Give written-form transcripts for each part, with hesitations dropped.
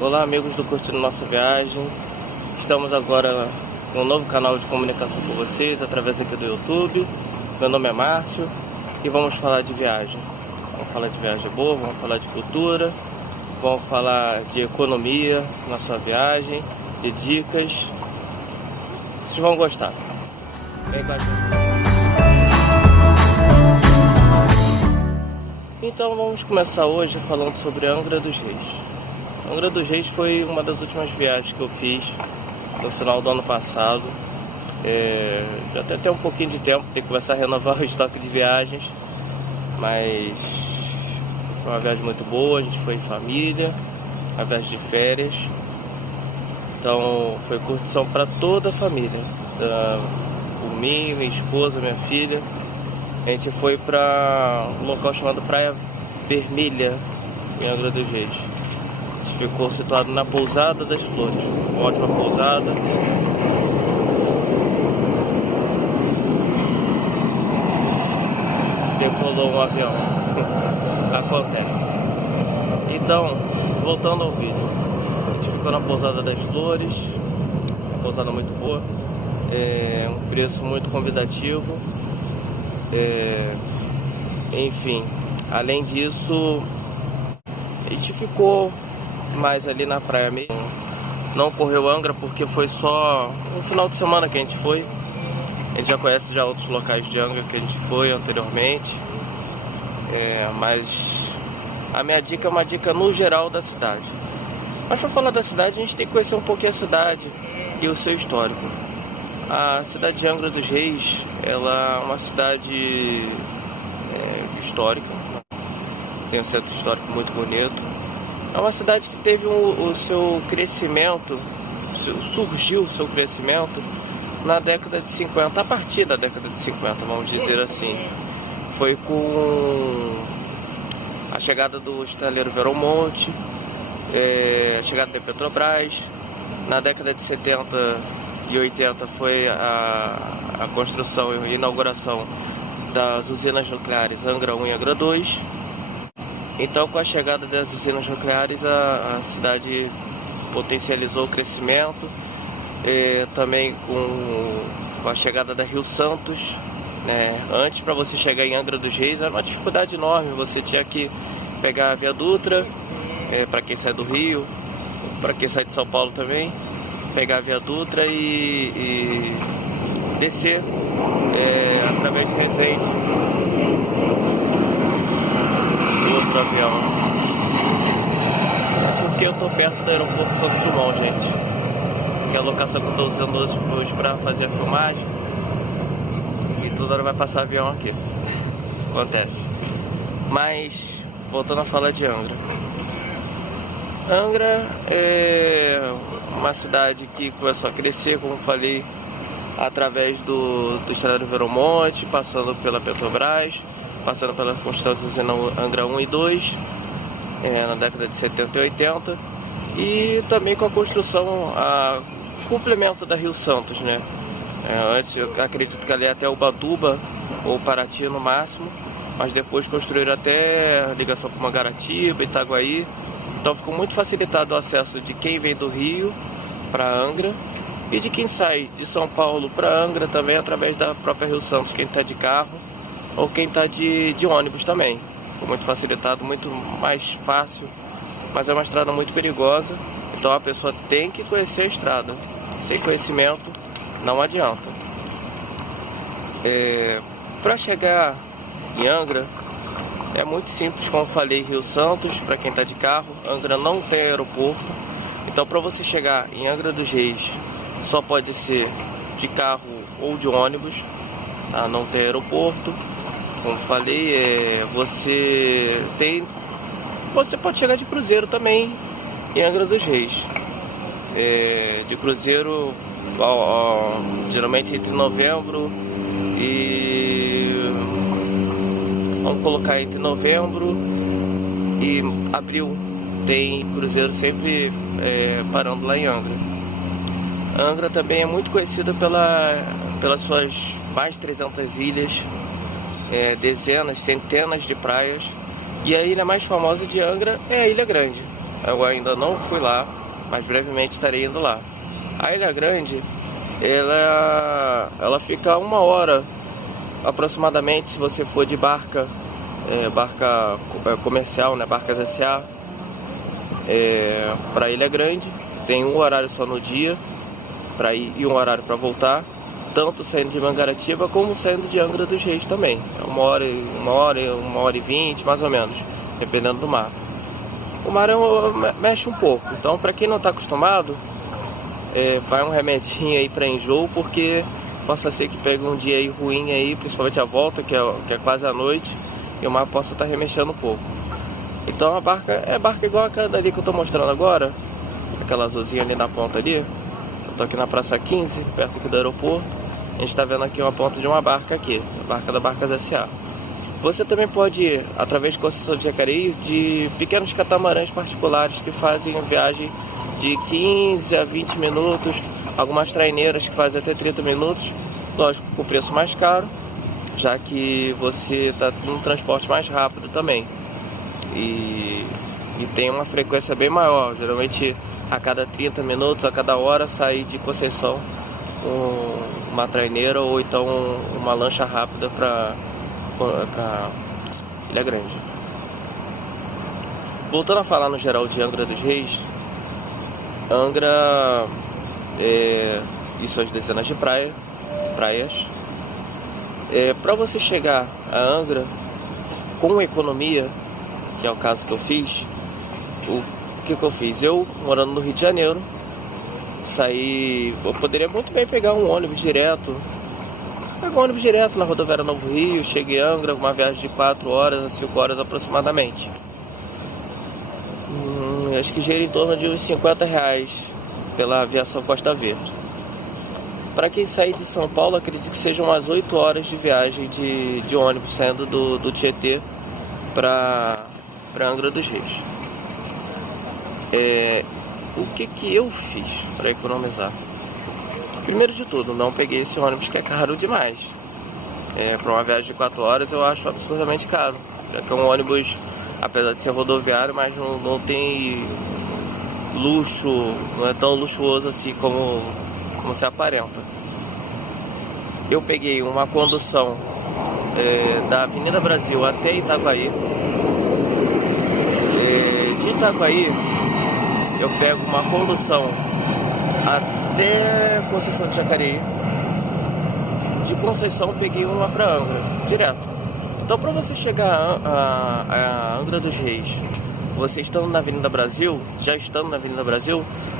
Olá amigos do Curtindo Nossa Viagem. Estamos agora com um novo canal de comunicação com vocês através aqui do YouTube. Meu nome é Márcio e vamos falar de viagem. Vamos falar de viagem boa, vamos falar de cultura, vamos falar de economia na sua viagem, de dicas. Vocês vão gostar. Vem com a gente. Então vamos começar hoje falando sobre Angra dos Reis. Angra dos Reis foi uma das últimas viagens que eu fiz no final do ano passado. Já até tem um pouquinho de tempo, tem que começar a renovar o estoque de viagens, mas foi uma viagem muito boa. A gente foi em família, uma viagem de férias, então foi curtição para toda a família, por mim, minha esposa, minha filha. A gente foi para um local chamado Praia Vermelha, em Angra dos Reis. A gente ficou situado na Pousada das Flores, uma ótima pousada. Decolou um avião. Acontece. Então, voltando ao vídeo, a gente ficou na Pousada das Flores, uma pousada muito boa, um preço muito convidativo. Enfim, além disso, a gente ficou mais ali na praia mesmo. Não correu Angra porque foi só um final de semana que a gente foi. A gente já conhece já outros locais de Angra que a gente foi anteriormente, mas a minha dica é uma dica no geral da cidade. Mas para falar da cidade, a gente tem que conhecer um pouquinho a cidade e o seu histórico. A cidade de Angra dos Reis, ela é uma cidade histórica, tem um centro histórico muito bonito. É uma cidade que teve o seu crescimento, surgiu o seu crescimento na década de 50, a partir da década de 50, vamos dizer assim. Foi com a chegada do estaleiro Veromonte, a chegada da Petrobras. Na década de 70 e 80 foi a construção e inauguração das usinas nucleares Angra 1 e Angra 2. Então, com a chegada das usinas nucleares, a cidade potencializou o crescimento. Também com a chegada da Rio Santos, né? Antes, para você chegar em Angra dos Reis, era uma dificuldade enorme. Você tinha que pegar a Via Dutra, para quem sai do Rio, para quem sai de São Paulo também, pegar a Via Dutra e descer através de Resende. Outro avião. Porque eu tô perto do aeroporto Santos Dumont, gente, que é a locação que eu tô usando hoje para fazer a filmagem, e toda hora vai passar avião aqui. Acontece. Mas voltando a falar de Angra. Angra é uma cidade que começou a crescer, como falei, através do estaleiro Veromonte, passando pela Petrobras, passando pela construção da usina Angra 1 e 2, na década de 70 e 80, e também com a construção, complemento da Rio Santos, né? Antes eu acredito que ali é até Ubatuba ou Paraty no máximo, mas depois construíram até a ligação com Mangaratiba, Itaguaí. Então ficou muito facilitado o acesso de quem vem do Rio para Angra e de quem sai de São Paulo para Angra também através da própria Rio Santos, quem está de carro ou quem está de ônibus também. Ficou muito facilitado, muito mais fácil, mas é uma estrada muito perigosa, então a pessoa tem que conhecer a estrada. Sem conhecimento não adianta. Para chegar em Angra é muito simples, como falei, Rio Santos, para quem está de carro. Angra não tem aeroporto, então para você chegar em Angra dos Reis só pode ser de carro ou de ônibus, tá? Não tem aeroporto. Como falei, você pode chegar de cruzeiro também em Angra dos Reis. De cruzeiro, geralmente entre novembro e... vamos colocar entre novembro e abril, tem cruzeiro sempre parando lá em Angra. Angra também é muito conhecida pelas suas mais de 300 ilhas, dezenas, centenas de praias. E a ilha mais famosa de Angra é a Ilha Grande. eu ainda não fui lá, mas brevemente estarei indo lá. A Ilha Grande, ela fica a 1 hora aproximadamente, se você for de barca comercial, né, Barcas S.A., para Ilha Grande. Tem um horário só no dia para ir e um horário para voltar, tanto saindo de Mangaratiba como saindo de Angra dos Reis também. É 1 hora e 20, mais ou menos, dependendo do mar. O mar mexe um pouco, então para quem não está acostumado, vai um remedinho aí para enjoo, porque possa ser que pegue um dia aí ruim aí, principalmente a volta, que é quase a noite, e o mar possa estar remexendo um pouco. Então a barca é barca igual aquela dali que eu estou mostrando agora, aquela azulzinha ali na ponta ali. Eu estou aqui na Praça 15, perto aqui do aeroporto. A gente está vendo aqui uma ponta de uma barca aqui, a barca da Barcas S.A. Você também pode ir, através de Conceição de Jacareí, de pequenos catamarãs particulares que fazem viagem de 15 a 20 minutos, algumas traineiras que fazem até 30 minutos, lógico, com o preço mais caro, já que você está num transporte mais rápido também. E tem uma frequência bem maior, geralmente a cada 30 minutos, a cada hora sai de Conceição uma traineira ou então uma lancha rápida para Ilha Grande. Voltando a falar no geral de Angra dos Reis, Angra e suas dezenas de praias. Para você chegar a Angra com economia, que é o caso que eu fiz, o que eu fiz? Eu, morando no Rio de Janeiro, eu poderia muito bem pegar um ônibus direto, na rodoviária Novo Rio, cheguei em Angra, uma viagem de 4 horas a 5 horas aproximadamente. Acho que gira em torno de uns R$50 pela aviação Costa Verde. Para quem sair de São Paulo, acredito que sejam umas 8 horas de viagem de ônibus saindo do Tietê para Angra dos Reis. O que eu fiz para economizar? Primeiro de tudo, não peguei esse ônibus que é caro demais. Para uma viagem de 4 horas eu acho absurdamente caro, já que é um ônibus, apesar de ser rodoviário, mas não tem luxo, não é tão luxuoso assim como se aparenta. Eu peguei uma condução da Avenida Brasil até Itaguaí. De Itaguaí eu pego uma condução até Conceição de Jacareí. De Conceição peguei uma para Angra, direto. Então, para você chegar a Angra dos Reis, você estando na Avenida Brasil,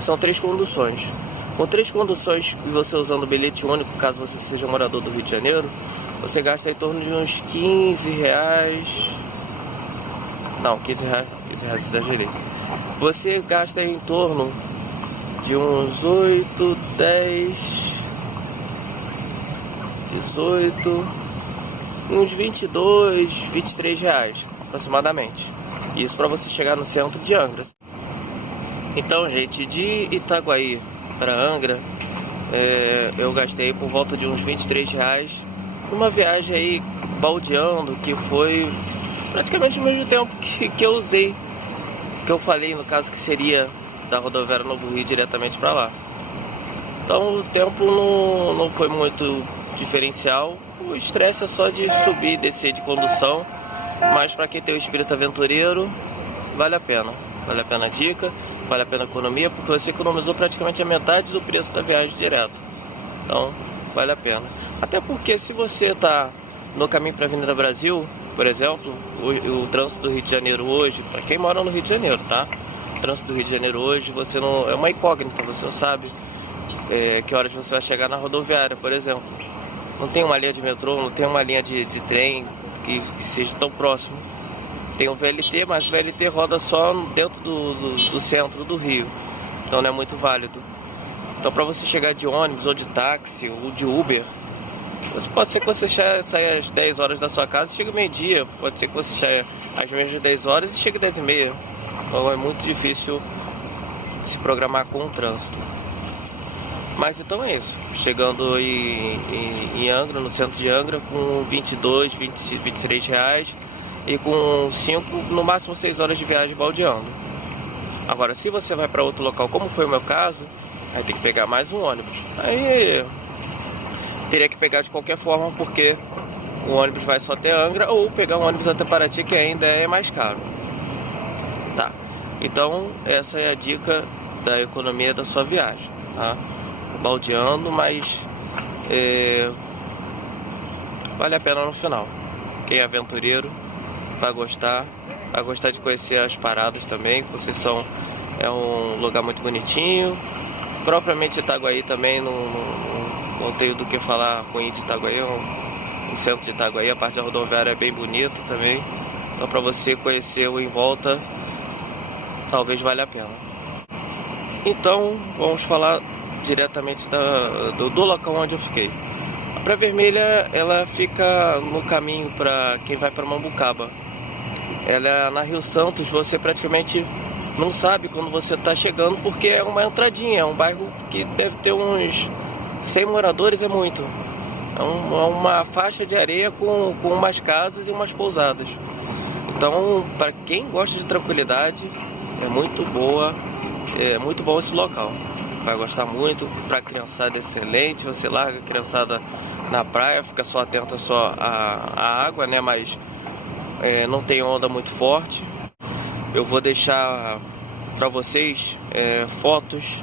são 3 conduções. Com 3 conduções e você usando o bilhete único, caso você seja morador do Rio de Janeiro, você gasta em torno de uns R$15. Não, R$15 exagerei. Você gasta em torno de uns 8, 10, 18, uns R$22, R$23 aproximadamente. Isso para você chegar no centro de Angra. Então, gente, de Itaguaí para Angra, eu gastei por volta de uns R$23 numa viagem aí baldeando, que foi praticamente o mesmo tempo que eu usei, que eu falei no caso que seria da rodoviária Novo Rio diretamente para lá. Então o tempo não foi muito diferencial. O estresse é só de subir e descer de condução, mas para quem tem o espírito aventureiro, vale a pena a dica, vale a pena a economia, porque você economizou praticamente a metade do preço da viagem direto. Então vale a pena. Até porque se você está no caminho para a Avenida Brasil, por exemplo, o trânsito do Rio de Janeiro hoje, para quem mora no Rio de Janeiro, tá? O trânsito do Rio de Janeiro hoje, você não é uma incógnita, você não sabe que horas você vai chegar na rodoviária, por exemplo. Não tem uma linha de metrô, não tem uma linha de trem que seja tão próximo. Tem o VLT, mas o VLT roda só dentro do centro do Rio, então não é muito válido. Então, para você chegar de ônibus ou de táxi ou de Uber, pode ser que você saia às 10 horas da sua casa e chegue meio-dia. Pode ser que você saia às mesmas 10 horas e chegue às 10h30. Então é muito difícil se programar com o trânsito. Mas então é isso. Chegando em Angra, no centro de Angra, com 22, 23 reais e com 5, no máximo 6 horas de viagem baldeando. Agora, se você vai para outro local, como foi o meu caso, aí tem que pegar mais um ônibus. Aí teria que pegar de qualquer forma, porque o ônibus vai só até Angra, ou pegar um ônibus até Paraty, que ainda é mais caro. Tá, então essa é a dica da economia da sua viagem, tá? Baldeando, mas vale a pena no final. Quem é aventureiro vai gostar de conhecer as paradas também. Conceição é um lugar muito bonitinho. Propriamente Itaguaí também, não tenho do que falar ruim de Itaguaí. O centro de Itaguaí, a parte da rodoviária é bem bonita também. Então, para você conhecer o em volta, talvez valha a pena. Então, vamos falar diretamente do local onde eu fiquei. A Praia Vermelha, ela fica no caminho para quem vai para Mambucaba. Ela é na Rio Santos, você praticamente não sabe quando você está chegando, porque é uma entradinha, é um bairro que deve ter uns 100 moradores, é muito. É uma faixa de areia com umas casas e umas pousadas. Então, para quem gosta de tranquilidade, é muito muito bom esse local. Vai gostar muito. Para a criançada é excelente, você larga a criançada na praia, fica só atenta só à água, né? Mas não tem onda muito forte. Eu vou deixar para vocês fotos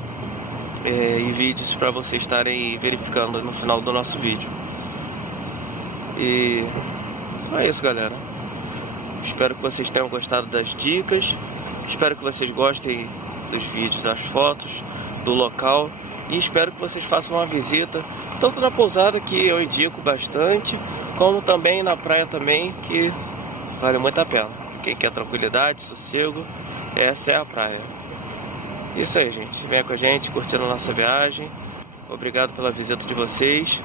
e vídeos para vocês estarem verificando no final do nosso vídeo. E é isso, galera. Espero que vocês tenham gostado das dicas. Espero que vocês gostem dos vídeos, das fotos, do local. E espero que vocês façam uma visita, tanto na pousada, que eu indico bastante, como também na praia também, que vale muito a pena. Quem quer tranquilidade, sossego, essa é a praia. Isso aí, gente. Venha com a gente, curtindo a nossa viagem. Obrigado pela visita de vocês.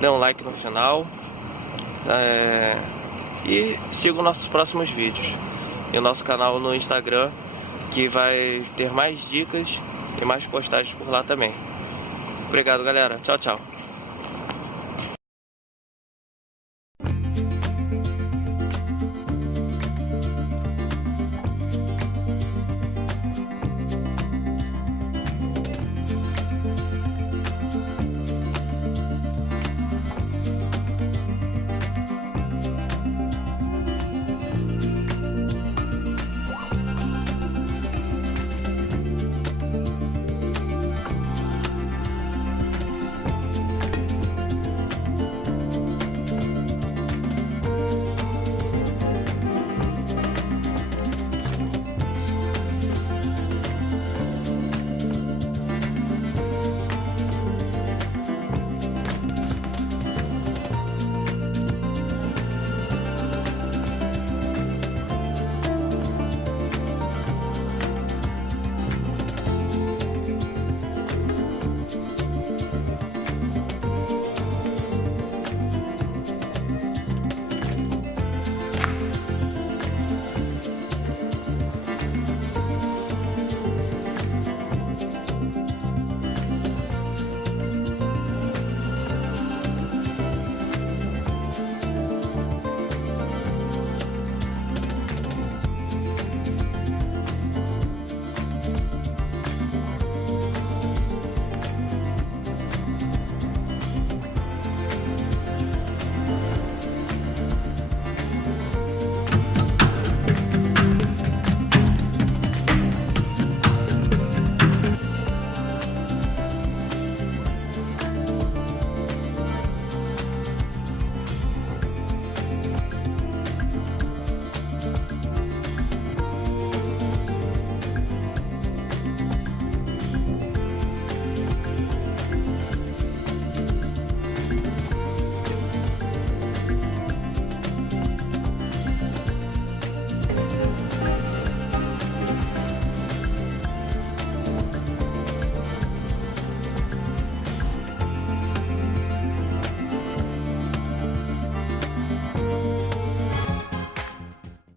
Dê um like no final. E siga os nossos próximos vídeos. E o nosso canal no Instagram, que vai ter mais dicas e mais postagens por lá também. Obrigado, galera. Tchau, tchau.